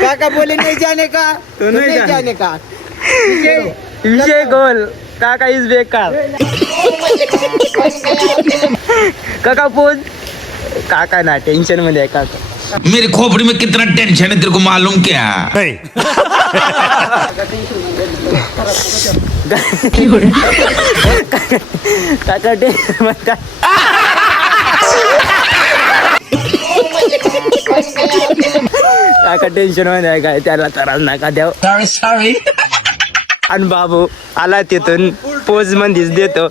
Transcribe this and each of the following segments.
काका बोले नहीं जाने का तो नहीं जाने का विजय गोल काका इज बेकार काका पोज काका ना टेन्शन मध्ये आहे काका मेरी खोपड़ी में कितना टेंशन है तेरे को मालूम क्या काका टेन्शन काका टेन्शन मध्ये आहे काय त्याला त्रास नका द्याव सॉरी आणि बाबू आला तिथून पोज मध्येच देतो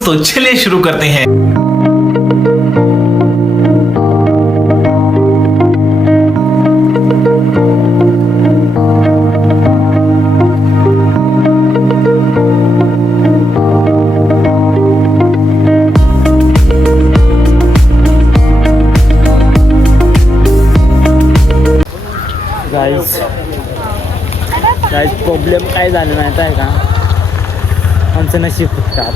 तो चलिए शुरू करते हैं गाईज प्रॉब्लेम काय झालं माहित आहे का आमचं नशीब फुटतात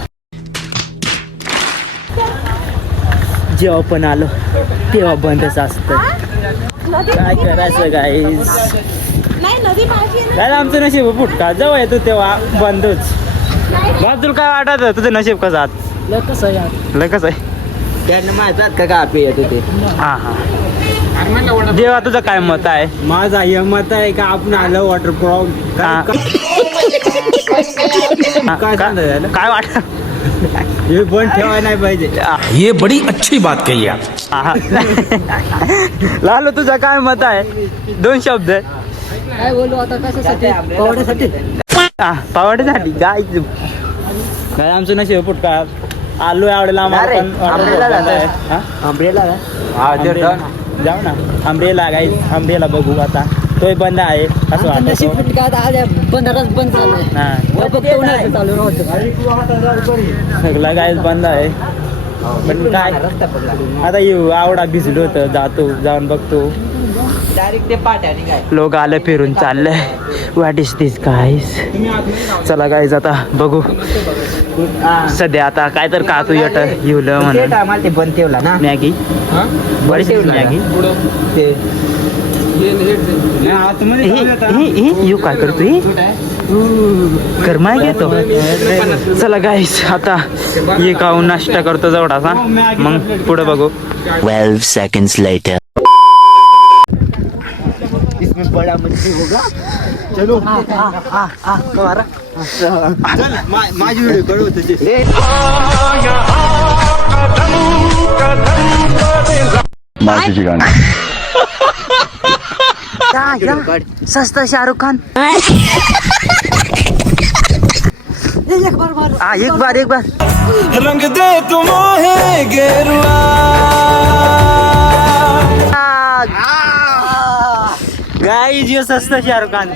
जेव्हा पण आलो तेव्हा बंदच असतं काय करायचं गाईज आमचं नशीब फुटतात जेव्हा येतो तेव्हा बंदच मग तुला काय वाटत तुझं नशीब कसं कसं आहे त्यांना माहित का आपे येत होते हा हा देवा तुझं काय मत आहे माझा हे मत आहे का आपण आलं वॉटर प्रॉब्लेम काय वाटत हे पण ठेवायला नाही पाहिजे ये बड़ी अच्छी बात कही आप लालू तुझं काय मत आहे 2 शब्द काय बोलू आता कशासाठी पावड्यासाठी काय आमचं नशीब फुटतात आलो आवडेला आंब्रेला जाऊ ना आंब्रेला गाईज आंब्रेला बघू आता तोही बंद आहे असं सगळं गाईज बंद आहे पण काय आता येऊ आवडा भिजलो होतं जातो जाऊन बघतो डायरेक्ट ते पाट्याने काय लोक आलं फिरून चाललंय व्हॉट इज दिस गाईज चला गाईज आता बघू सध्या आता काय तर का तू येत येऊलं म्हणून ते बंद ठेवला ना मॅगी बरीच मॅगी येऊ काय करतो गरमाय घेतो चला गाईस आता ये खाऊन नाश्ता करतो जवळासा मग पुढे बघू 12 seconds later. इसमें बड़ा मछली होगा चलो माझी व्हिडिओ करू तुझे मारुतीची गाणी सस्ता शाहरुख खान एक बार रंग दे तुम है गेरुआ गाइस ये सस्ता शाहरुख खान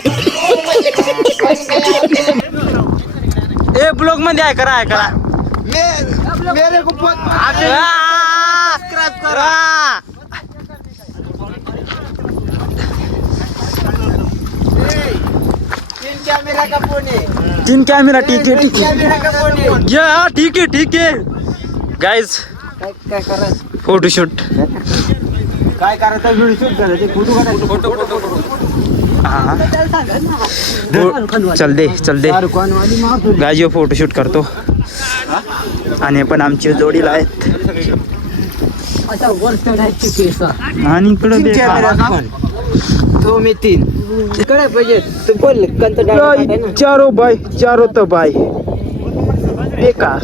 ए ब्लॉग मध्ये आहे करा मेरे को सब्सक्राइब करा तीन कॅमेरा ठीक आहे या ठीक आहे गाइस काय करायचं फोटोशूट काय करायचं व्हिडिओ शूट करायचं फोटो चल दे गाइस फोटोशूट करतो आणि पण आमची जोडीला आहेत आणि इकडे तो मी 3 इकडे पाहिजे तू बोल कंत चारो तो बाय बेकार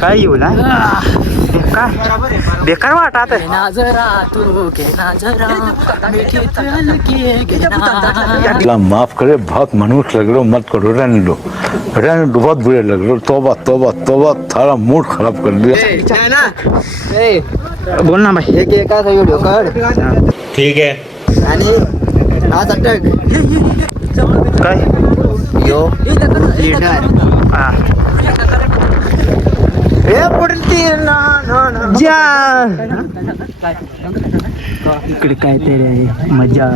काय येऊ ना बेकार वाटत माफ करे बहुत मनुष्य लग रहे हो मत करो रहने दो बहुत बुरे लग रहे हो तोबा थारा मूड खराब कर दिया ना बोल ना भाई एक एकाचा व्हिडिओ काढ ठीक है आणि आज अटक काय यो लीडर हा इकडे काहीतरी आहे मजा.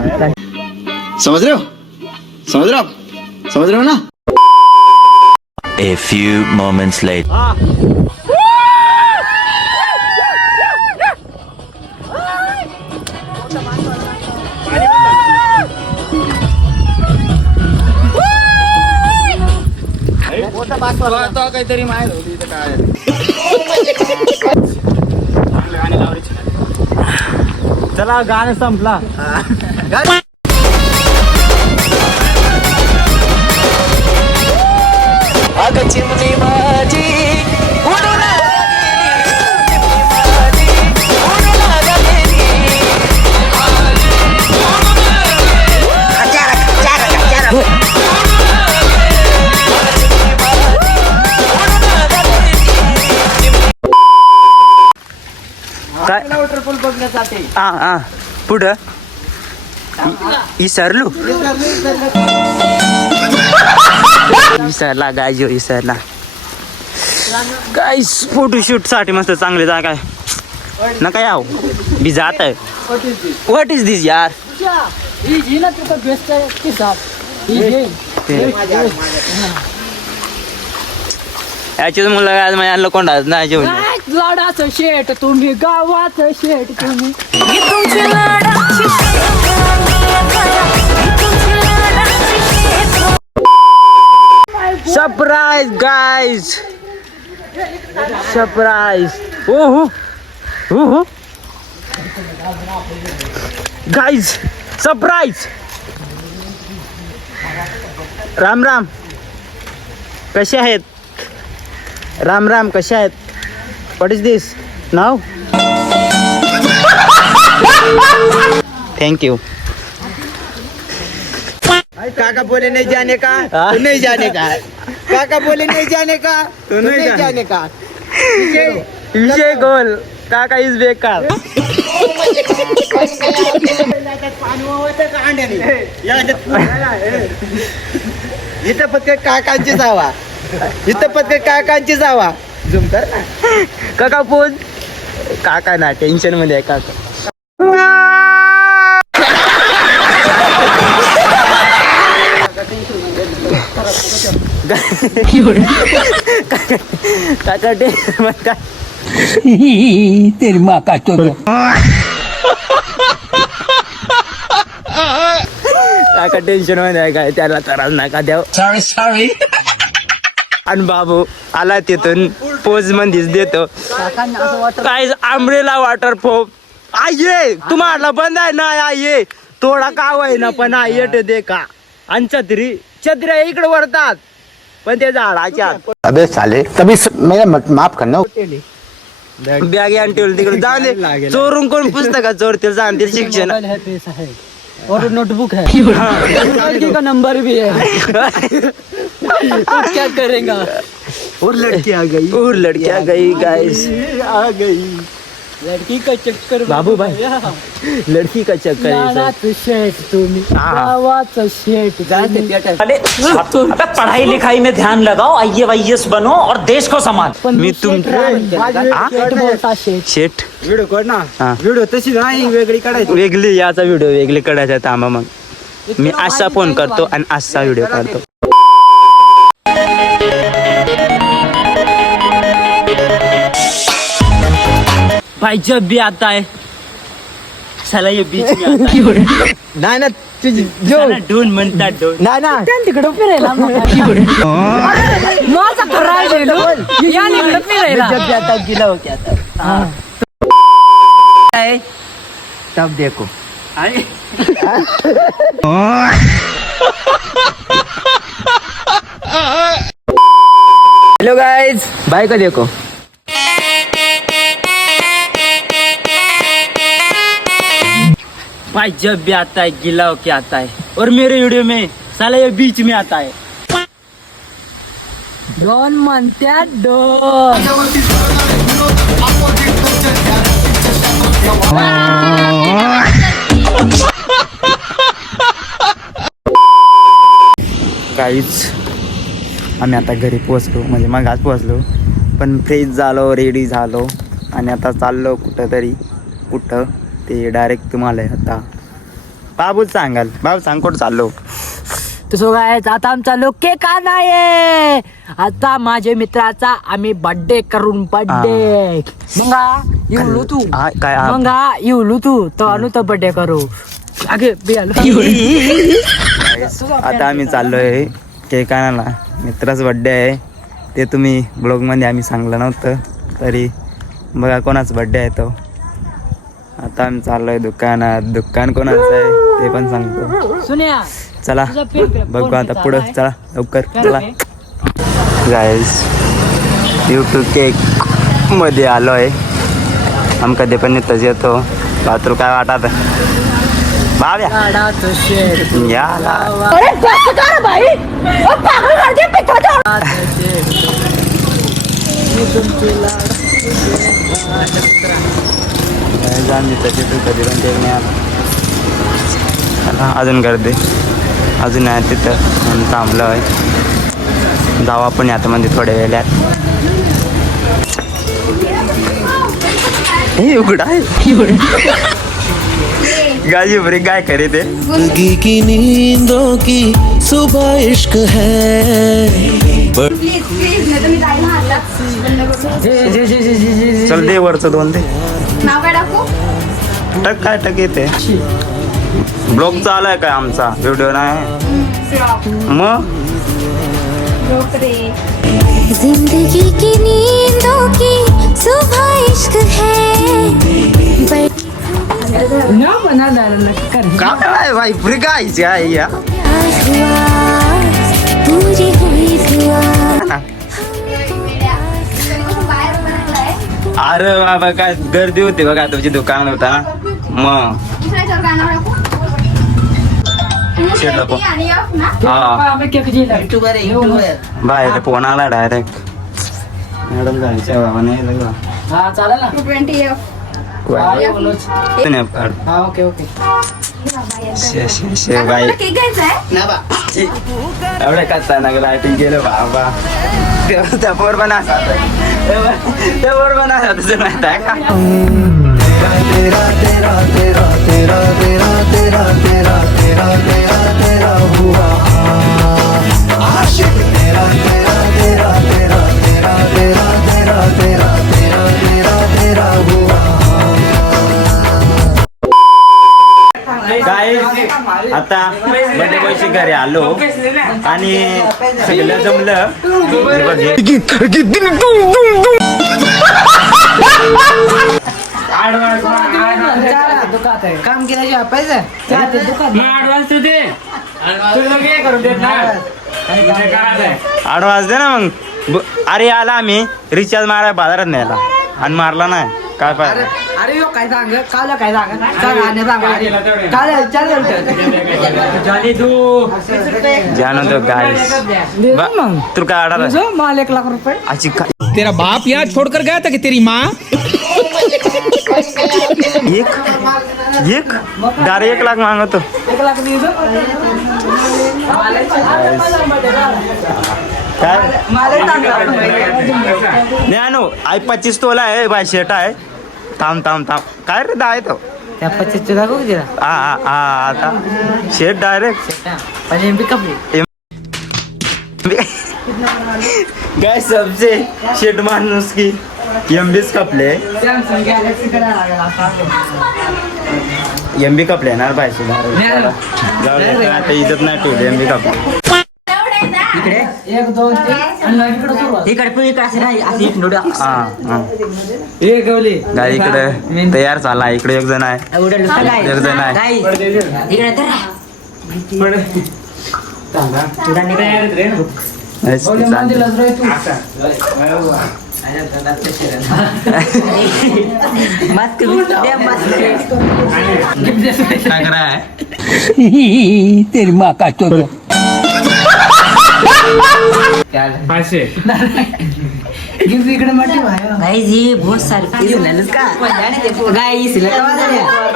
समझ रहे हो ना. A few moments later. काहीतरी माहिती होती काय. चला गाणं संपला. वॉटरफॉल बघण्यासाठी हा पुढं इसरलो इसरला गायजो इसरला. काय फोटोशूट साठी मस्त चांगले जागा आहे नका याव भी जात आहे. व्हॉट इज दिस यार. याच्याच मुलं आज माझ्या कोंडा नाही जेवण. लाडाचं शेट तुम्ही गावाचं शेट तुम्ही. Surprise guys surprise. हो गाइस सरप्राईज. राम राम कसे आहेत. राम राम कसे आहेत. What is this now. Thank you. काका बोले नहीं जाने का तो नहीं जाने का. काका बोले नहीं जाने का तो नहीं जाने का. विजय गोल काका इज बेकार. इथं फक्त काकांची जावा. इथं फक्त काकांची जावा. झुम कर ना. काका पोज. काका ना टेन्शन मध्ये आहे काका. काका टेन्शन मध्ये तेरी माँ का चोट. काका टेन्शन मध्ये आहे काय त्याला त्रास नका द्याव. सॉरी आणि बाबू आला तिथून पोज मंदीच देतो. काय आंबरेला वॉटरफॉल आये तुम्हाला बंद आहे ना. आये थोडा काव आहे ना पण आये दे का. आणि छत्र्या इकडे वरतात पण ते झाडाच्या अबे साले कभी मेरा माफ करना. बॅग आणि ठेवलं तिकडे जाऊन दे. चोरून कोण पुस्तक चोरतील जाणतील शिक्षण. और नोटबुक है. लड़की का नंबर भी है. तो क्या करेगा. और लड़की आ गई गाइस. लड़की का चक्कर बाबू भाई लड़की का चक्कर है. लाडाचं शेट तुम्ही गावाचं शेट. पढ़ाई लिखाई में ध्यान लगाओ. IAS बनो और देश को संभाल. मी तुम शेट बोलता शेट. शेट व्हिडिओ कर ना. हा. व्हिडिओ तशी नाही वेगळी काढायची. वेगळी याचा व्हिडिओ वेगळी काढायचा थांबा. मग मी असा फोन करतो आणि असा व्हिडिओ काढतो. भाई जब भी आता है साला ये बीच में आता है. नाही ना तुझी साला ढोल म्हणतात ढोल. नाही ना. तिकडं फिरायला माझा खरा गेलो या तिकडं फिरायला. जब जाता गिला हो क्या था. तब देखो. हेलो गाइस भाई को देखो. भाई जब भी आता है गिला होके आता है और मेरे वीडियो में साला ये बीच में आता है. दोन म्हणत्यात दोन. काहीच आम्ही आता घरी पोहोचलो म्हणजे मग आज पोहोचलो. आपण फ्रेश झालो, रेडी झालो आणि आता चाललो कुठं ते डायरेक्ट तुम्हाला आता बाबूच सांगाल. बाबू सांग कुठं चाललो. तर सो गायज आता आमचा लोक केक आणाय. आता माझ्या मित्राचा आम्ही बर्थडे करून बर्थडे मंगा येऊ तू काय मंगा येऊ तू तो आणू तर बर्थडे करू आगे आता आम्ही चाललोय केक आणायला. मित्राचा बड्डे आहे ते तुम्ही ब्लॉगमध्ये आम्ही सांगलं नव्हतं तरी बघा कोणाचा बड्डे आहे तो. आता आम्ही चाललोय दुकानात. दुकान कोणाचं आहे ते पण सांगतो. सुन्या चला बघू आता पुढं. चला लवकर चला. गाईस यूट्यूब केक मध्ये आलो आहे. आम कधी पण इथंच येतो. बाथरूम काय वाटत बाब्या याला कधी पण केक नाही आला. अजून गर्दी अजून आहे तिथं म्हणून थांबलं आहे. जाऊ आपण आतमध्ये थोड्या वेळात. हे उघडा आहे गाजी बरी काय करे ते. जिंदगी की नींदों की सुबह इश्क है. चल दे वरचं दोन दे. नाव काय टाकू? टक काय टक येते. ब्लॉग चालू आहे काय आमचा व्हिडिओ नाही मग. जिंदगी की नींदों की सुबह इश्क है. काय भाई पुरी गायची आहे या. पूरी हुई दुआ. अरे बाबा काय गर्दी होती बघा तुमची दुकान होता ना मग. बाहेर फोन आला डायरेक्ट. मॅडम जायच्या बाबा नाही बाई एवढं कसा ना लायटिंग केलं बाबा. त्या पोर पण असा त्या पोर पण असा तुझं माहित आहे का. आता बर्थडे पैसे घरी आलो आणि सगळं जमलं. काम केल्याशिवाय पैसे ॲडव्हान्स दे ना मग. अरे आला आम्ही रिचार्ज मारायला बाजारात न्यायला आणि मारला नाही काय पाहिजे. अरे यो काय सांग काल काय सांग काल जानो तो गाइस तू काय आडा माल 1 लाख रुपये. अची काय तेरा बाप यहाँ छोड़कर गया था कि तेरी माँ. एक डायरेक्ट 1 लाख मागतो. 1 लाख काय नाही आणू आई 25 तोला आहे बाय शेट आहे. थांब काय रे आहे तो. त्या 25 दाखवू दिला आता शेट डायरेक्ट काय सबसे शेट माणूस की एमबीच कपले. एमबी कपले ना पाहिजे आता इज्जत नाही ठेवली. एमबी कपले इकडे 1 2 3 इकडे इकडे तयार झाला. इकडे एक जण आहे. काय कराय तेरी माँ का तो इकडे मटी बहुत सारे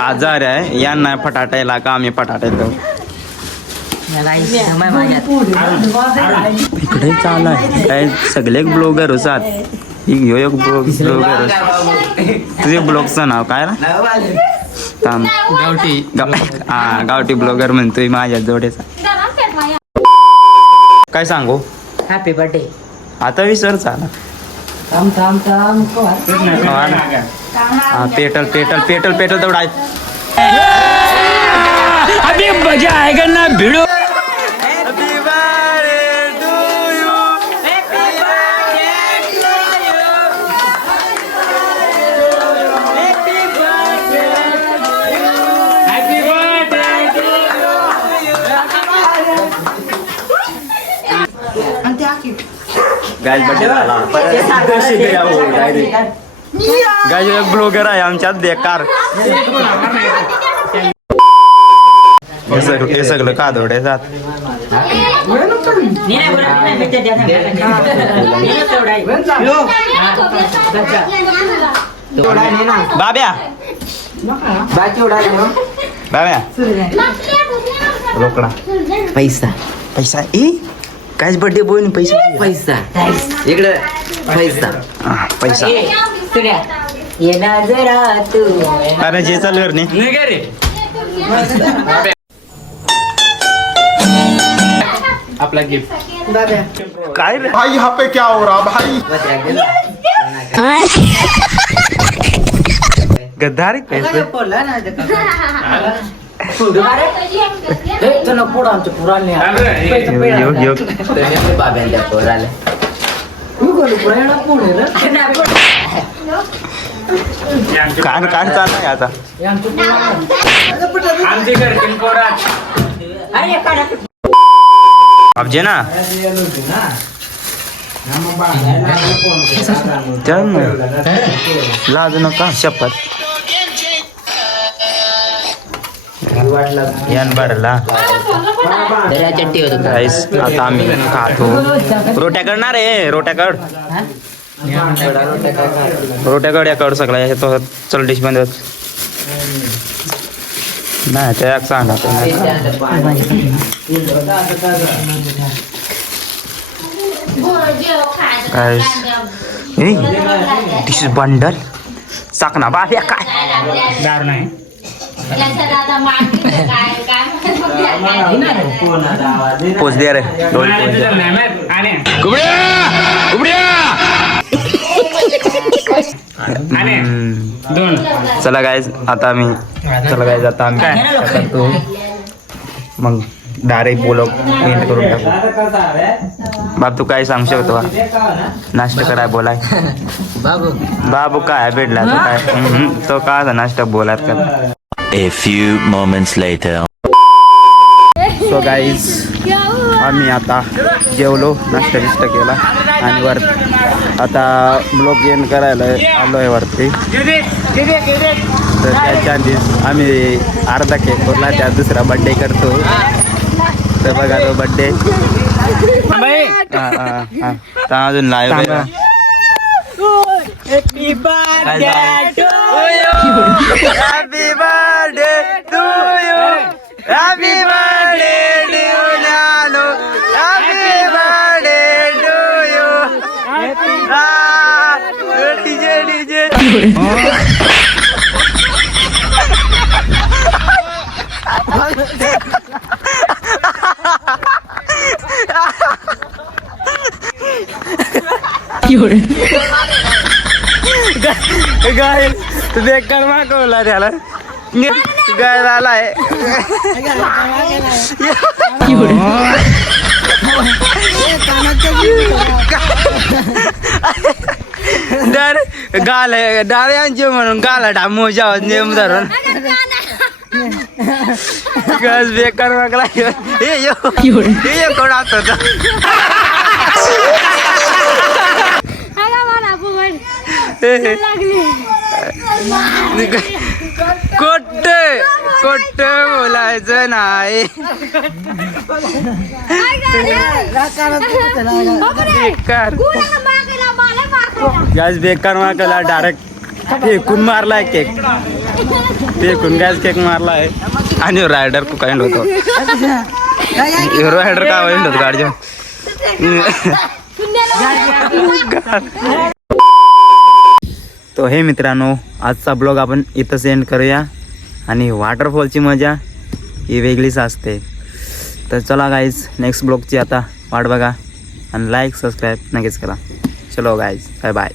आजार आहे यांना फटाटायला का आम्ही फटाटायचो. इकडे चालू आहे काय सगळे ब्लॉगर होतात ह्यो एक ब्लॉगर तुझे ब्लॉगचं नाव काय ना थांब गावठी ब्लॉगर म्हणतोय माझ्या जोड्याचा काय सांगू हॅपी बर्थडे. आता विसर चाला पेटल तेवढा अभी मजा आएगा ना भिड़ो. गाय एक ब्लॉगर आहे आमच्यात बेकार हे सगळं कादोडे जात बाब्या रोकडा पैसा पैसा ए कायच बर्थडे बोल पैसा पैसा इकडे पैसा पैसा ये ना जरा तू अरे जे चालू नाही आपला गिफ्ट काय रे भाई यहाँ पे क्या हो रहा भाई गद्दारी पैसे पुढं आमच्या पुराने बाब्यांच्या पोराला कान चाललाय आता आमचे घरचे पोरात अबजे ना चल ना लाजू नका शपथ यान भरला गाईस आता आम्ही खातो रोट्या करणार आहे रोट्याकड याकड सगळ्या तो चल डिश बंद नाही त्या सांगा डिश बंडल चाकना बाब्या काय दार नाही पोच दे रे चला गायज आता आम्ही करतो मग डायरेक्ट बोलव एंड करून टाकू बाब तू काय सांगू शकतो नाश्ता कराय बोलाय बाबू काय भेटला तो काय तो का नाश्ता बोलात का A few moments later. So guys आम्ही आता जेवलो नाश्ता बिष्टा केला आणि वर आता ब्लॉग एंड करायला आलो आहे वरती तर त्याच्या आधी आम्ही अर्धा केक बोलला त्या दुसरा बड्डे करतो तर बघा तो बड्डे अजून live Happy birthday to you. Happy birthday to you. Happy birthday dear Nano. Happy birthday to you. DJ. गाय बेकार मागवला त्याला गाय आलाय डाळ्यांचे म्हणून गाला डामोजा नेम धरून गस बेकार मागला हे कोण असत कोट बोलायचं नाही गॅस बेकार मागला डायरेक्ट फेकून मारलाय केक फेकून गॅस केक मारलाय आणि रायडर को काइंड होतो रायडर का वाइंड होतो गाडीच्या तो हे मित्रांनो, आजचा ब्लॉग आपण इथं सेंड करूया. आणि वॉटरफॉलची मजा ही वेगळीच असते. तर चला गाईज, नेक्स्ट ब्लॉगची आता वाट बघा आणि लाईक सबस्क्राईब नक्कीच करा. चलो गाईज, बाय बाय.